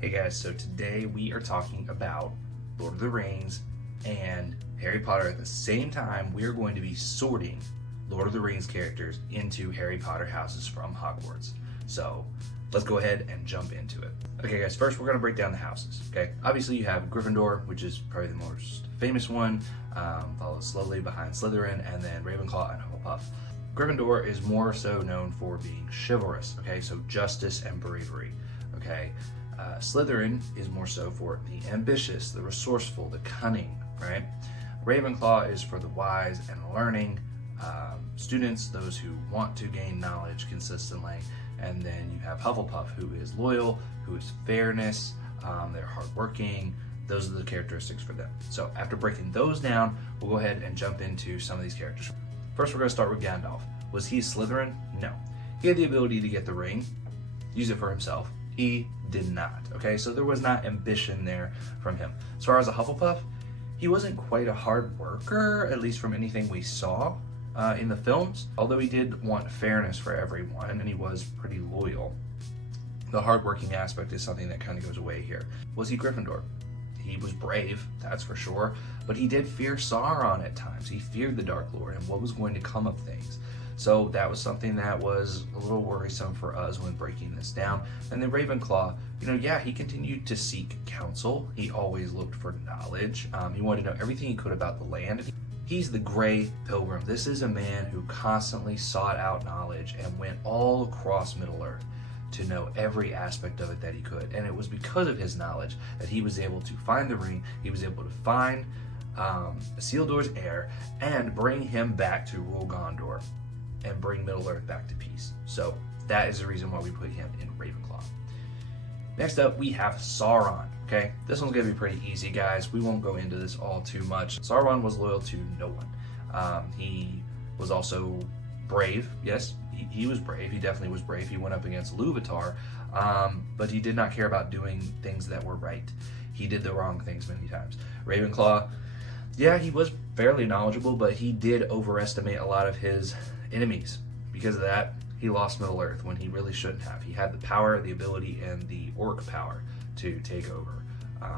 Hey guys, so today we are talking about Lord of the Rings and Harry Potter. At the same time, we're going to be sorting Lord of the Rings characters into Harry Potter houses from Hogwarts. So let's go ahead and jump into it. Okay guys, first we're going to break down the houses. Okay, obviously you have Gryffindor, which is probably the most famous one, followed slowly behind Slytherin, and then Ravenclaw and Hufflepuff. Gryffindor is more so known for being chivalrous, okay, so justice and bravery, okay. Slytherin is more so for the ambitious, the resourceful, the cunning, right? Ravenclaw is for the wise and learning students, those who want to gain knowledge consistently. And then you have Hufflepuff, who is loyal, who is fairness, they're hardworking. Those are the characteristics for them. So after breaking those down, we'll go ahead and jump into some of these characters. First, we're going to start with Gandalf. Was he Slytherin? No. He had the ability to get the ring, use it for himself. He did not, okay? So there was not ambition there from him. As far as a Hufflepuff, he wasn't quite a hard worker, at least from anything we saw in the films, although he did want fairness for everyone, and he was pretty loyal. The hardworking aspect is something that kind of goes away here. Was he Gryffindor? He was brave, that's for sure, but he did fear Sauron at times. He feared the Dark Lord and what was going to come of things. So that was something that was a little worrisome for us when breaking this down. And then Ravenclaw, he continued to seek counsel. He always looked for knowledge. He wanted to know everything he could about the land. He's the Grey Pilgrim. This is a man who constantly sought out knowledge and went all across Middle-earth to know every aspect of it that he could. And it was because of his knowledge that he was able to find the ring, he was able to find Isildur's heir, and bring him back to rule Gondor and bring Middle-earth back to peace. So that is the reason why we put him in Ravenclaw. Next up, we have Sauron, okay? This one's gonna be pretty easy, guys. We won't go into this all too much. Sauron was loyal to no one. He was also brave, yes, he was brave. He definitely was brave. He went up against LOTR, but he did not care about doing things that were right. He did the wrong things many times. Ravenclaw, yeah, he was fairly knowledgeable, but he did overestimate a lot of his enemies. Because of that, he lost Middle-earth when he really shouldn't have. He had the power, the ability, and the orc power to take over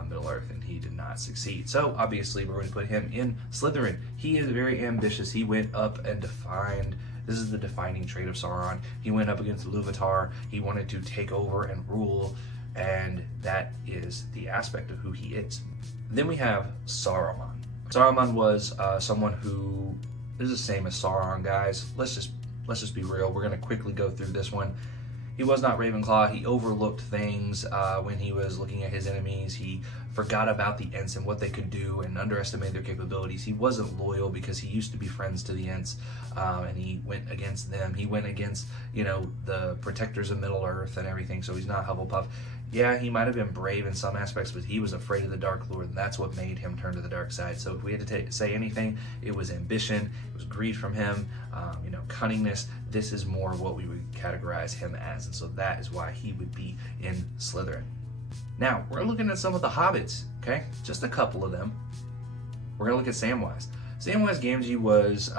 Middle-earth, and he did not succeed. So obviously we're going to put him in Slytherin. He is very ambitious. He went up and defined, this is the defining trait of Sauron, he went up against LOTR. He wanted to take over and rule, and that is the aspect of who he is. Then we have Saruman. Saruman was someone who is the same as Sauron, guys. Let's just be real. We're gonna quickly go through this one. He was not Ravenclaw. He overlooked things when he was looking at his enemies. He forgot about the Ents and what they could do and underestimated their capabilities. He wasn't loyal because he used to be friends to the Ents, and he went against them. He went against, the protectors of Middle-earth and everything, so he's not Hufflepuff. Yeah, he might have been brave in some aspects, but he was afraid of the Dark Lord, and that's what made him turn to the dark side. So if we had to say anything, it was ambition, it was greed from him, cunningness. This is more what we would categorize him as, and so that is why he would be in Slytherin. Now, we're looking at some of the hobbits, okay? Just a couple of them. We're gonna look at Samwise. Samwise Gamgee was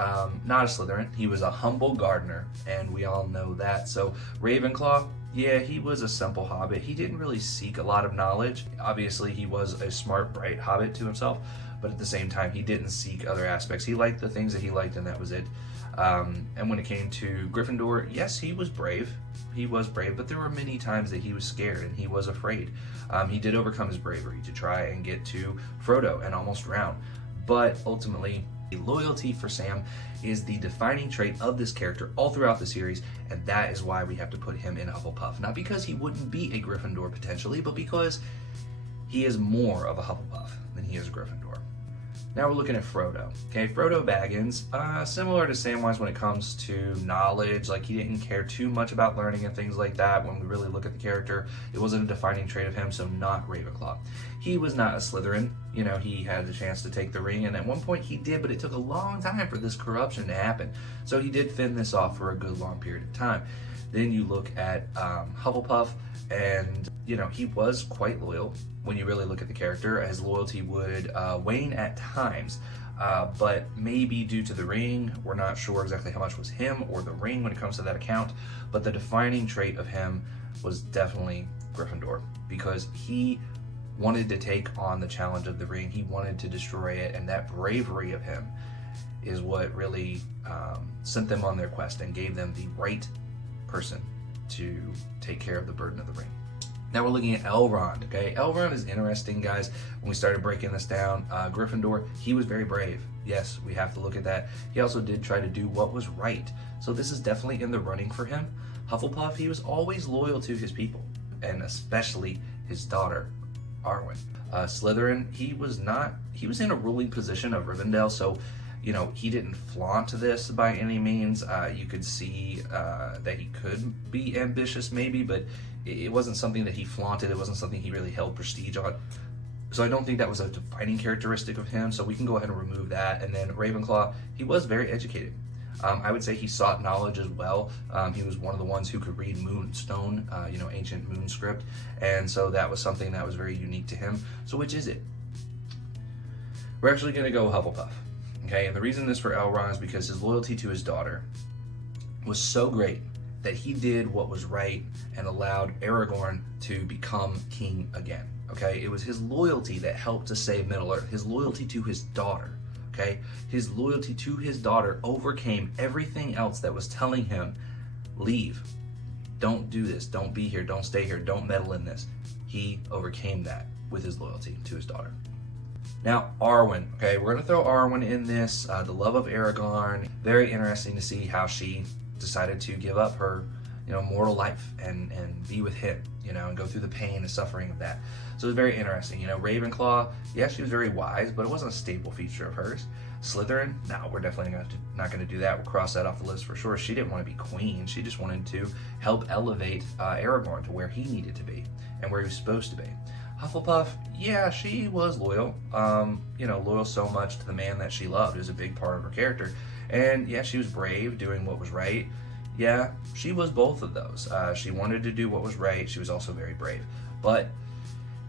not a Slytherin. He was a humble gardener, and we all know that. So Ravenclaw, yeah, he was a simple hobbit. He didn't really seek a lot of knowledge. Obviously, he was a smart, bright hobbit to himself, but at the same time, he didn't seek other aspects. He liked the things that he liked, and that was it. And when it came to Gryffindor, yes, he was brave. He was brave, but there were many times that he was scared and he was afraid. He did overcome his bravery to try and get to Frodo and almost drown. But ultimately, loyalty for Sam is the defining trait of this character all throughout the series, and that is why we have to put him in Hufflepuff. Not because he wouldn't be a Gryffindor potentially, but because he is more of a Hufflepuff than he is a Gryffindor. Now we're looking at Frodo. Okay, Frodo Baggins, similar to Samwise when it comes to knowledge. Like, he didn't care too much about learning and things like that. When we really look at the character, it wasn't a defining trait of him, so not Ravenclaw. He was not a Slytherin. He had the chance to take the ring, and at one point he did, but it took a long time for this corruption to happen. So he did fend this off for a good long period of time. Then you look at Hufflepuff, and he was quite loyal. When you really look at the character, his loyalty would wane at times, but maybe due to the ring. We're not sure exactly how much was him or the ring when it comes to that account, but the defining trait of him was definitely Gryffindor because he wanted to take on the challenge of the ring. He wanted to destroy it, and that bravery of him is what really sent them on their quest and gave them the right person to take care of the burden of the ring. Now we're looking at Elrond, okay? Elrond is interesting, guys. When we started breaking this down, Gryffindor, he was very brave. Yes, we have to look at that. He also did try to do what was right. So this is definitely in the running for him. Hufflepuff, he was always loyal to his people, and especially his daughter, Arwen. Slytherin, he was in a ruling position of Rivendell, so he didn't flaunt this by any means. You could see that he could be ambitious maybe, but it wasn't something that he flaunted. It wasn't something he really held prestige on. So I don't think that was a defining characteristic of him, so we can go ahead and remove that. And then Ravenclaw, he was very educated. I would say he sought knowledge as well. He was one of the ones who could read Moonstone, ancient moon script, and so that was something that was very unique to him. So which is it? We're actually going to go Hufflepuff. Okay, and the reason this for Elrond is because his loyalty to his daughter was so great that he did what was right and allowed Aragorn to become king again. Okay, it was his loyalty that helped to save Middle-earth, his loyalty to his daughter. Okay, his loyalty to his daughter overcame everything else that was telling him, leave, don't do this, don't be here, don't stay here, don't meddle in this. He overcame that with his loyalty to his daughter. Now, Arwen, okay, we're going to throw Arwen in this, the love of Aragorn. Very interesting to see how she decided to give up her, mortal life and be with him, and go through the pain and suffering of that. So it was very interesting. Ravenclaw, yeah, she was very wise, but it wasn't a staple feature of hers. Slytherin, no, we're definitely not going to do that. We'll cross that off the list for sure. She didn't want to be queen. She just wanted to help elevate Aragorn to where he needed to be and where he was supposed to be. Hufflepuff, yeah, she was loyal, loyal so much to the man that she loved. It was a big part of her character. And yeah, she was brave, doing what was right. Yeah, she was both of those. She wanted to do what was right. She was also very brave. But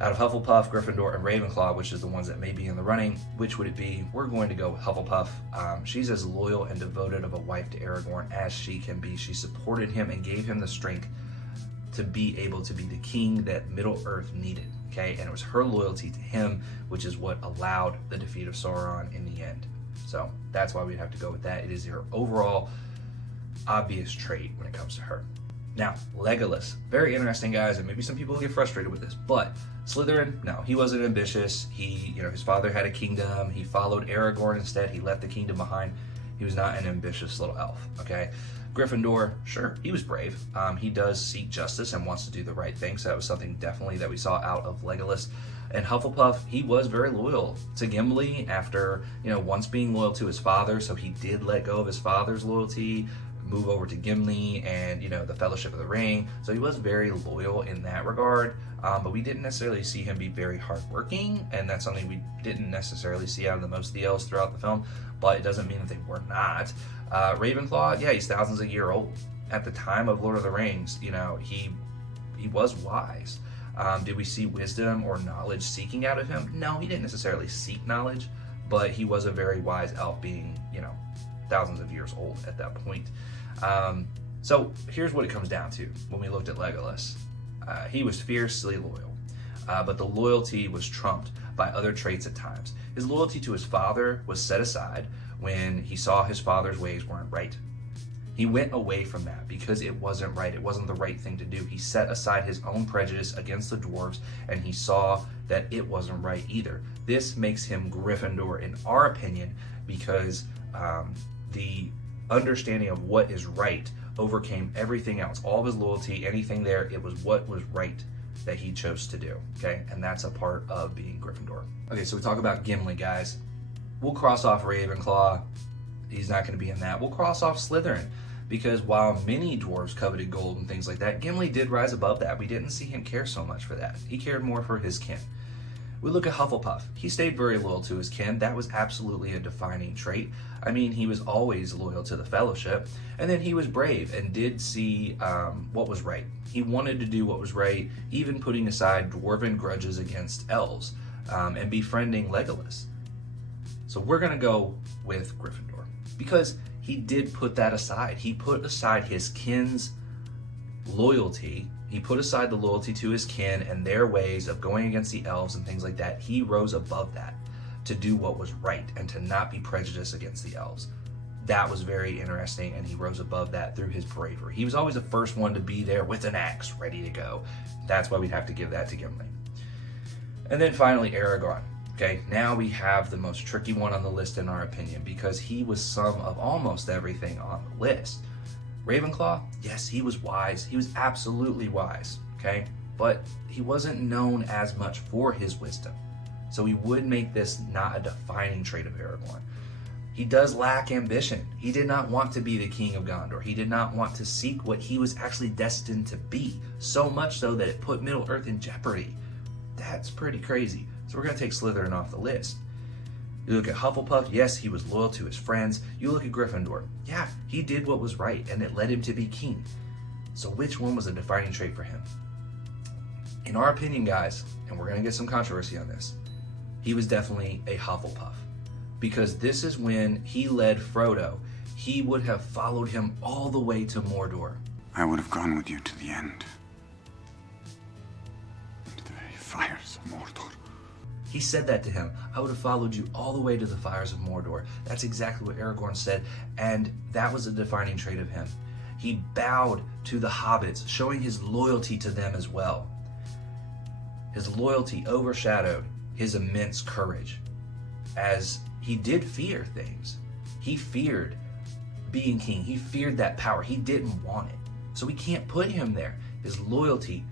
out of Hufflepuff, Gryffindor, and Ravenclaw, which is the ones that may be in the running, which would it be? We're going to go with Hufflepuff. She's as loyal and devoted of a wife to Aragorn as she can be. She supported him and gave him the strength to be able to be the king that Middle-earth needed. Okay, and it was her loyalty to him, which is what allowed the defeat of Sauron in the end. So that's why we'd have to go with that. It is her overall obvious trait when it comes to her. Now, Legolas, very interesting, guys, and maybe some people will get frustrated with this, but Slytherin, no, he wasn't ambitious. He, his father had a kingdom. He followed Aragorn instead. He left the kingdom behind. He was not an ambitious little elf, okay? Gryffindor, sure, he was brave. He does seek justice and wants to do the right thing, so that was something definitely that we saw out of Legolas. And Hufflepuff, he was very loyal to Gimli after, once being loyal to his father, so he did let go of his father's loyalty, move over to Gimli and, the Fellowship of the Ring. So he was very loyal in that regard, but we didn't necessarily see him be very hardworking, and that's something we didn't necessarily see out of the most of the elves throughout the film, but it doesn't mean that they were not. Ravenclaw, yeah, he's thousands of years old. At the time of Lord of the Rings, he was wise. Did we see wisdom or knowledge seeking out of him? No, he didn't necessarily seek knowledge, but he was a very wise elf being, thousands of years old at that point. So here's what it comes down to when we looked at Legolas. He was fiercely loyal, but the loyalty was trumped by other traits at times. His loyalty to his father was set aside when he saw his father's ways weren't right. He went away from that because it wasn't right. It wasn't the right thing to do. He set aside his own prejudice against the dwarves, and he saw that it wasn't right either. This makes him Gryffindor, in our opinion, because the understanding of what is right overcame everything else. All of his loyalty, anything there, it was what was right that he chose to do, okay? And that's a part of being Gryffindor. Okay, so we talk about Gimli, guys. We'll cross off Ravenclaw. He's not going to be in that. We'll cross off Slytherin, because while many dwarves coveted gold and things like that, Gimli did rise above that. We didn't see him care so much for that. He cared more for his kin. We look at Hufflepuff. He stayed very loyal to his kin. That was absolutely a defining trait. I mean, he was always loyal to the Fellowship, and then he was brave and did see what was right. He wanted to do what was right, even putting aside dwarven grudges against elves and befriending Legolas. So we're going to go with Gryffindor because he did put that aside. He put aside his kin's loyalty. He put aside the loyalty to his kin and their ways of going against the elves and things like that. He rose above that to do what was right and to not be prejudiced against the elves. That was very interesting, and he rose above that through his bravery. He was always the first one to be there with an axe ready to go. That's why we'd have to give that to Gimli. And then finally, Aragorn. Okay, now we have the most tricky one on the list in our opinion, because he was some of almost everything on the list. Ravenclaw, yes, he was wise. He was absolutely wise, okay? But he wasn't known as much for his wisdom. So we would make this not a defining trait of Aragorn. He does lack ambition. He did not want to be the king of Gondor. He did not want to seek what he was actually destined to be, so much so that it put Middle-earth in jeopardy. That's pretty crazy. So we're going to take Slytherin off the list. You look at Hufflepuff, yes, he was loyal to his friends. You look at Gryffindor, yeah, he did what was right, and it led him to be king. So which one was a defining trait for him? In our opinion, guys, and we're going to get some controversy on this, he was definitely a Hufflepuff. Because this is when he led Frodo. He would have followed him all the way to Mordor. I would have gone with you to the end. To the very fires of Mordor. He said that to him. I would have followed you all the way to the fires of Mordor. That's exactly what Aragorn said, and that was a defining trait of him. He bowed to the hobbits, showing his loyalty to them as well. His loyalty overshadowed his immense courage, as he did fear things. He feared being king. He feared that power. He didn't want it. So we can't put him there. His loyalty,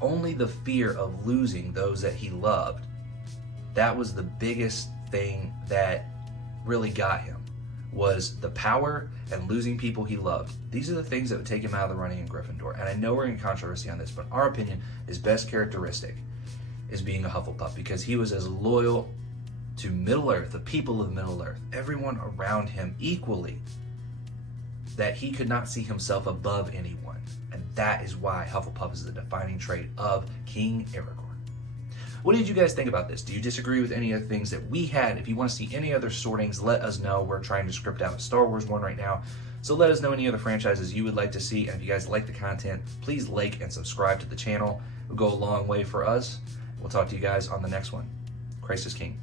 only the fear of losing those that he loved, that was the biggest thing that really got him, was the power and losing people he loved. These are the things that would take him out of the running in Gryffindor. And I know we're in controversy on this, but in our opinion, his best characteristic is being a Hufflepuff, because he was as loyal to Middle-earth, the people of Middle-earth, everyone around him equally, that he could not see himself above anyone. And that is why Hufflepuff is the defining trait of King Aragorn. What did you guys think about this? Do you disagree with any of the things that we had? If you want to see any other sortings, let us know. We're trying to script out a Star Wars one right now. So let us know any other franchises you would like to see. And if you guys like the content, please like and subscribe to the channel. It will go a long way for us. We'll talk to you guys on the next one. Christ is King.